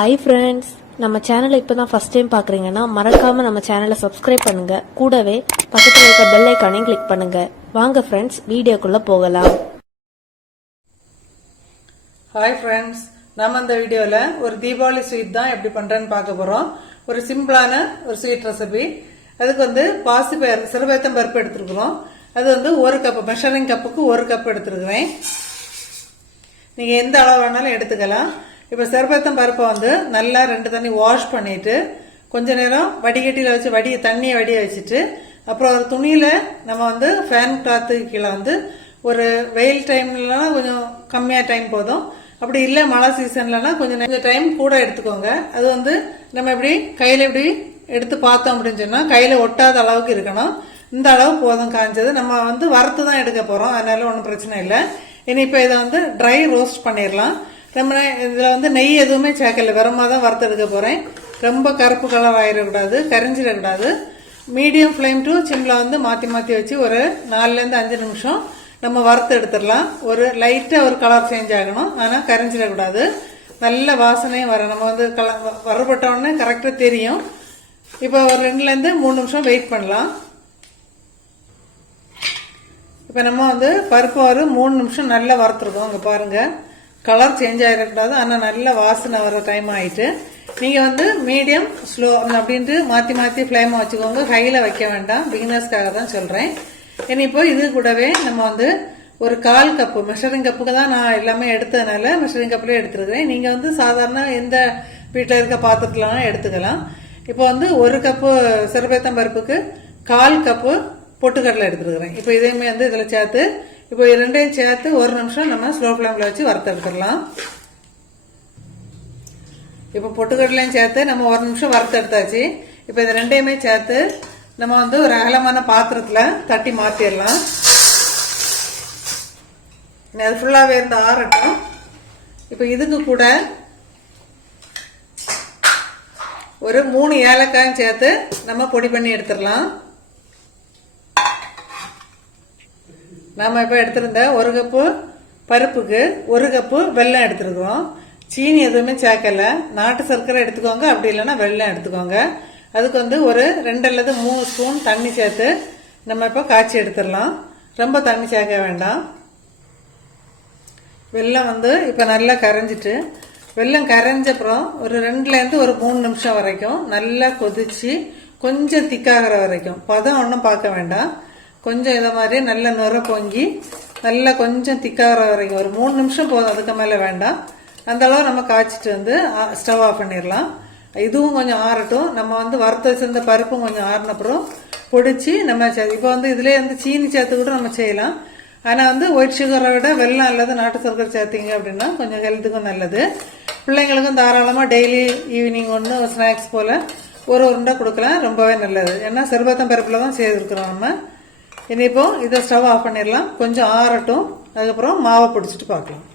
Hi friends, நம்ம சேனலை இப்போ தான் ஃபஸ்ட் டைம் பார்க்குறீங்கன்னா மறக்காமல் நம்ம சேனலை சப்ஸ்கிரைப் பண்ணுங்கள். கூடவே பக்கத்தில் இருக்க பெல் ஐக்கானையும் கிளிக் பண்ணுங்கள். வாங்க ஃப்ரெண்ட்ஸ், வீடியோக்குள்ளே போகலாம். ஹாய் ஃப்ரெண்ட்ஸ், நம்ம இந்த வீடியோவில் ஒரு தீபாவளி ஸ்வீட் தான் எப்படி பண்ணுறேன்னு பார்க்க போகிறோம். ஒரு சிம்பிளான ஒரு ஸ்வீட் ரெசிபி. அதுக்கு சிறுபயத்தம் பருப்பு எடுத்துருக்குறோம். அது ஒரு கப் மெஷரிங் கப்புக்கு ஒரு கப் எடுத்துருக்குறேன். நீங்கள் எந்த அளவு வேணாலும் எடுத்துக்கலாம். இப்போ சிறுபயத்தம் பருப்பை நல்லா 2 தண்ணி வாஷ் பண்ணிட்டு கொஞ்ச நேரம் வடிகட்டியில் வச்சு தண்ணியை வடிய வச்சுட்டு அப்புறம் ஒரு துணியில் நம்ம ஃபேன் காற்றுக்கு கீழே ஒரு வெயில் டைம்லலாம் கொஞ்சம் கம்மியாக டைம் போதும். அப்படி இல்லை மழை சீசன்லலாம் கொஞ்சம் டைம் கூட எடுத்துக்கோங்க. அது நம்ம இப்படி கையில் இப்படி எடுத்து பார்த்தோம் அப்படின்னு சொன்னால் கையில் ஒட்டாத அளவுக்கு இருக்கணும். இந்த அளவு போதும் காய்ச்சது. நம்ம வறுத்து தான் எடுக்க போகிறோம், அதனால ஒன்றும் பிரச்சனை இல்லை. இனி இப்போ இதை ட்ரை ரோஸ்ட் பண்ணிடலாம். நம்ம இதில் நெய் எதுவுமே சேர்க்கல, வெறுமா தான் வறுத்து எடுக்க போகிறேன். ரொம்ப கருப்பு கலர் ஆயிடக்கூடாது, கரிஞ்சிடக்கூடாது. மீடியம் ஃப்ளேம் டு சிம்மில் மாற்றி மாற்றி வச்சு ஒரு 4லேருந்து 5 நிமிஷம் நம்ம வறுத்து எடுத்துடலாம். ஒரு லைட்டாக ஒரு கலர் சேஞ்ச் ஆகணும், ஆனால் கரிஞ்சிடக்கூடாது. நல்ல வாசனையும் வர நம்ம வறுபட்டோடனே கரெக்டாக தெரியும். இப்போ ஒரு 2லேருந்து 3 நிமிஷம் வெயிட் பண்ணலாம். இப்போ நம்ம பருப்பு ஒரு 3 நிமிஷம் நல்லா வறுத்துருக்கோம். இங்கே பாருங்கள், கலர் சேஞ்ச் ஆகிடக்கூடாது, ஆனால் நல்ல வாசனை வர டைம் ஆகிட்டு. நீங்கள் மீடியம் ஸ்லோ அப்படின்ட்டு மாற்றி மாற்றி ஃப்ளேமை வச்சுக்கோங்க. ஹையில் வைக்க வேண்டாம், பிகினர்ஸ்க்காக தான் சொல்கிறேன். இனி இப்போ இது கூடவே நம்ம ஒரு 1/4 கப்பு மெஷரிங் கப்புக்கு தான் நான் எல்லாமே எடுத்ததுனால மெஷரிங் கப்புலேயே எடுத்துருக்கிறேன். நீங்கள் சாதாரண எந்த வீட்டில் இருக்க பாத்திரத்துலாம் எடுத்துக்கலாம். இப்போ 1 கப்பு சிறுபயத்தம் பருப்புக்கு 1/4 கப்பு பொட்டுக்கடலை எடுத்துருக்கிறேன். இப்போ இதையுமே இதில் சேர்த்து இப்போ 2ஐயும் சேர்த்து 1 நிமிஷம் நம்ம ஸ்லோ ஃப்ளேமில் வச்சு வறுத்து எடுத்துடலாம். இப்போ பொட்டுக்கடலையும் சேர்த்து நம்ம 1 நிமிஷம் வறுத்து எடுத்தாச்சு. இப்போ இது 2ஐயுமே சேர்த்து நம்ம ஒரு அகலமான பாத்திரத்தில் தட்டி மாற்றிடலாம். அது ஃபுல்லாகவே இருந்து ஆறட்டும். இப்போ இதுக்கு கூட ஒரு 3 ஏலக்காயும் சேர்த்து நம்ம பொடி பண்ணி எடுத்துடலாம். நாம் இப்போ எடுத்திருந்த 1 கப்பு பருப்புக்கு 1 கப்பு வெல்லம் எடுத்துருக்குறோம். சீனி எதுவுமே சேர்க்கல, நாட்டு சர்க்கரை எடுத்துக்கோங்க, அப்படி இல்லைன்னா வெல்லம் எடுத்துக்கோங்க. அதுக்கு ஒரு 2 அல்லது 3 ஸ்பூன் தண்ணி சேர்த்து நம்ம இப்போ காய்ச்சி எடுத்துடலாம். ரொம்ப தண்ணி சேர்க்க வேண்டாம். வெல்லம் இப்போ நல்லா கரைஞ்சிட்டு, வெல்லம் கரைஞ்சப்புறம் ஒரு 2லேருந்து ஒரு 3 நிமிஷம் வரைக்கும் நல்லா கொதிச்சு கொஞ்சம் திக்காகிற வரைக்கும், பதம் ஒன்றும் பார்க்க வேண்டாம், கொஞ்சம் இதை மாதிரி நல்ல நுர பொங்கி நல்லா கொஞ்சம் திக்காகிற வரைக்கும் ஒரு 3 நிமிஷம் போதும், அதுக்கு மேலே வேண்டாம். அந்த அளவு நம்ம காய்ச்சிட்டு ஸ்டவ் ஆஃப் பண்ணிடலாம். இதுவும் கொஞ்சம் ஆறட்டும். நம்ம வறுத்து வச்சிருந்த பருப்பும் கொஞ்சம் ஆறினப்புறம் பொடிச்சு நம்ம இப்போ இதுலேயே சீனி சேர்த்து கூட நம்ம செய்யலாம். ஆனால் ஒயிட் சுகரை விட வெல்லம் அல்லது நாட்டு சர்க்கரை சேர்த்திங்க அப்படின்னா கொஞ்சம் ஹெல்த்துக்கும் நல்லது. பிள்ளைங்களுக்கும் தாராளமாக டெய்லி ஈவினிங் ஸ்நாக்ஸ் போல் ஒரு உருண்டை கொடுக்கலாம், ரொம்பவே நல்லது. ஏன்னா சிறுபயத்தம் பருப்பில் தான் செய்திருக்கிறோம் நம்ம. இனி இப்போ இதை ஸ்டவ் ஆஃப் பண்ணிடலாம், கொஞ்சம் ஆறட்டும். அதுக்கப்புறம் மாவை பிடிச்சிட்டு பார்க்கலாம்.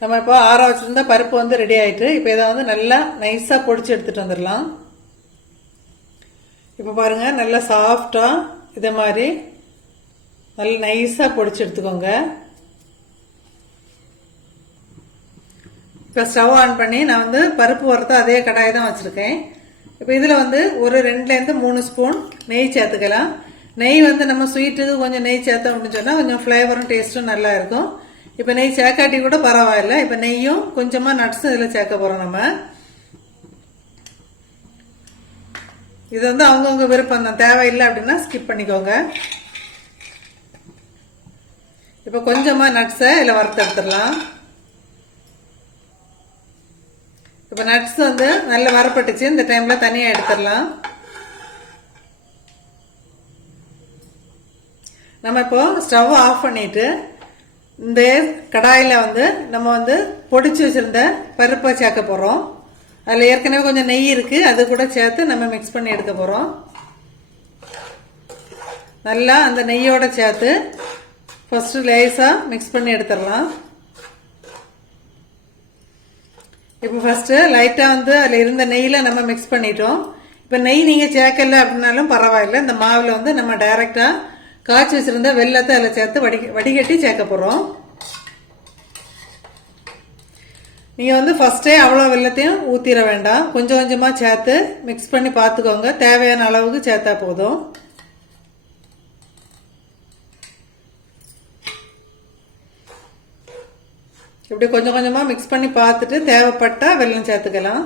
நம்ம இப்போ ஆற வச்சிருந்த பருப்பு ரெடி ஆயிட்டு. இப்போ இதை நல்லா நைஸாக பொடிச்சு எடுத்துட்டு வந்துடலாம். இப்போ பாருங்க, நல்லா சாஃப்டா இதே மாதிரி நல்லா நைஸாக பொடிச்சு எடுத்துக்கோங்க. இப்போ ஸ்டவ் ஆன் பண்ணி நான் பருப்பு வறுத்த அதே கடாய் தான் வச்சிருக்கேன். இப்போ இதில் ஒரு 2லேருந்து 3 ஸ்பூன் நெய் சேர்த்துக்கலாம். நெய் நம்ம ஸ்வீட்டுக்கு கொஞ்சம் நெய் சேர்த்தோம் அப்படின்னு சொன்னால் கொஞ்சம் ஃப்ளேவரும் டேஸ்ட்டும் நல்லா இருக்கும். இப்போ நெய் சேர்க்காட்டி கூட பரவாயில்ல. இப்போ நெய்யும் கொஞ்சமாக நட்ஸும் இதில் சேர்க்க போகிறோம். நம்ம இது அவங்கவுங்க விருப்பம் தான், தேவையில்லை அப்படின்னா ஸ்கிப் பண்ணிக்கோங்க. இப்போ கொஞ்சமாக நட்ஸை இதில் வறுத்து எடுத்துடலாம். இப்போ நட்ஸ் நல்லா வரப்பட்டுச்சு. இந்த டைமில் தனியாக எடுத்துடலாம். நம்ம இப்போ ஸ்டவ் ஆஃப் பண்ணிட்டு இந்த கடாயில் நம்ம பொடிச்சு வச்சிருந்த பருப்பை சேர்க்க போகிறோம். அதில் ஏற்கனவே கொஞ்சம் நெய் இருக்குது, அது கூட சேர்த்து நம்ம மிக்ஸ் பண்ணி எடுக்க போகிறோம். நல்லா அந்த நெய்யோட சேர்த்து ஃபர்ஸ்ட் லேஸாக மிக்ஸ் பண்ணி எடுத்துடலாம். இப்போ ஃபர்ஸ்ட்டு லைட்டாக அதில் இருந்த நெய்யில் நம்ம மிக்ஸ் பண்ணிட்டோம். இப்போ நெய் நீங்கள் சேர்க்கல அப்படின்னாலும் பரவாயில்ல. இந்த மாவில் நம்ம டைரெக்டாக காய்ச்சி வச்சிருந்த வெல்லத்தை அதில் சேர்த்து வடிகட்டி சேர்க்க போகிறோம். நீங்கள் வந்து ஃபஸ்ட்டே அவ்வளோ வெல்லத்தையும் ஊற்றிட வேண்டாம், கொஞ்சம் கொஞ்சமாக சேர்த்து மிக்ஸ் பண்ணி பார்த்துக்கோங்க. தேவையான அளவுக்கு சேர்த்தா போதும். இப்படி கொஞ்சம் கொஞ்சமாக மிக்ஸ் பண்ணி பார்த்துட்டு தேவைப்பட்டா வெல்லம் சேர்த்துக்கலாம்.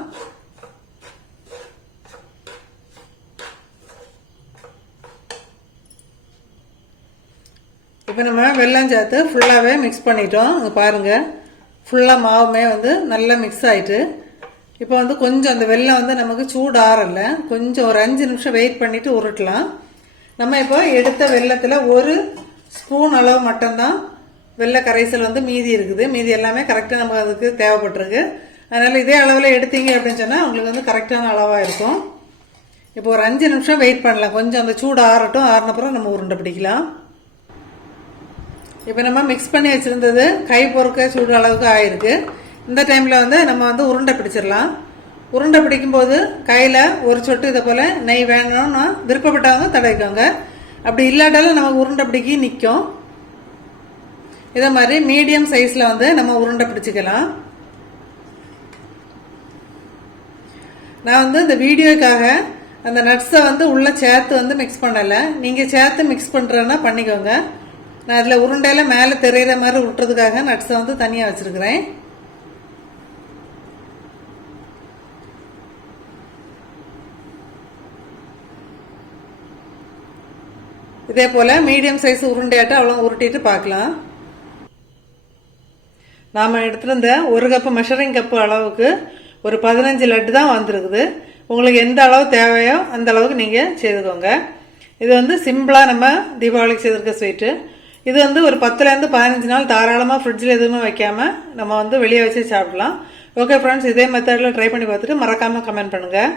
இப்போ நம்ம வெல்லம் சேர்த்து ஃபுல்லாகவே மிக்ஸ் பண்ணிட்டோம். இங்கே பாருங்கள், ஃபுல்லாக மாவுமே வந்து நல்லா மிக்ஸ் ஆகிட்டு இப்போ வந்து கொஞ்சம் அந்த வெல்லம் வந்து நமக்கு சூடு ஆறல, கொஞ்சம் ஒரு 5 நிமிஷம் வெயிட் பண்ணிவிட்டு உருட்டலாம். நம்ம இப்போ எடுத்த வெல்லத்தில் 1 ஸ்பூன் அளவு மட்டும்தான் வெள்ளை கரைசல் வந்து மீதி இருக்குது. மீதி எல்லாமே கரெக்டாக நமக்கு அதுக்கு தேவைப்பட்டிருக்கு. அதனால் இதே அளவில் எடுத்தீங்க அப்படின்னு சொன்னால் உங்களுக்கு வந்து கரெக்டான அளவாக இருக்கும். இப்போ ஒரு 5 நிமிஷம் வெயிட் பண்ணலாம், கொஞ்சம் அந்த சூடு ஆறட்டும். ஆறினப்புறம் நம்ம உருண்டை பிடிக்கலாம். இப்போ நம்ம மிக்ஸ் பண்ணி வச்சுருந்தது கை பொறுக்க சூடு அளவுக்கு ஆயிருக்கு. இந்த டைமில் வந்து நம்ம வந்து உருண்டை பிடிச்சிடலாம். உருண்டை பிடிக்கும்போது கையில் ஒரு சொட்டு இதை போல் நெய் வேணும்னா விருப்பப்பட்டவங்க தடவிக்கோங்க. அப்படி இல்லாட்டாலும் நமக்கு உருண்டை பிடிக்கி நிற்கும். இதை மாதிரி மீடியம் சைஸில் வந்து நம்ம உருண்டை பிடிச்சிக்கலாம். நான் வந்து இந்த வீடியோக்காக அந்த நட்ஸை வந்து உள்ளே சேர்த்து வந்து மிக்ஸ் பண்ணலை. நீங்கள் சேர்த்து மிக்ஸ் பண்ணுறேன்னா பண்ணிக்கோங்க. நான் அதில் உருண்டையில் மேலே தெரிகிற மாதிரி விட்டுறதுக்காக நட்ஸை வந்து தனியாக வச்சுருக்கிறேன். இதே போல் மீடியம் சைஸ் உருண்டையாட்ட அவ்வளோ உருட்டிட்டு பார்க்கலாம். நாம் எடுத்துருந்த 1 கப்பு மெஷரிங் கப்பு அளவுக்கு ஒரு 15 லட்டு தான் வந்திருக்குது. உங்களுக்கு எந்த அளவு தேவையோ அந்த அளவுக்கு நீங்கள் செய்துக்கோங்க. இது வந்து சிம்பிளாக நம்ம தீபாவளிக்கு செய்திருக்க ஸ்வீட்டு. இது வந்து ஒரு 10லேருந்து 15 நாள் தாராளமாக ஃப்ரிட்ஜில் எதுவுமே வைக்காமல் நம்ம வந்து வெளியே வச்சு சாப்பிடலாம். ஓகே ஃப்ரெண்ட்ஸ், இதே மெத்தடில் ட்ரை பண்ணி பார்த்துட்டு மறக்காமல் கமெண்ட் பண்ணுங்கள்.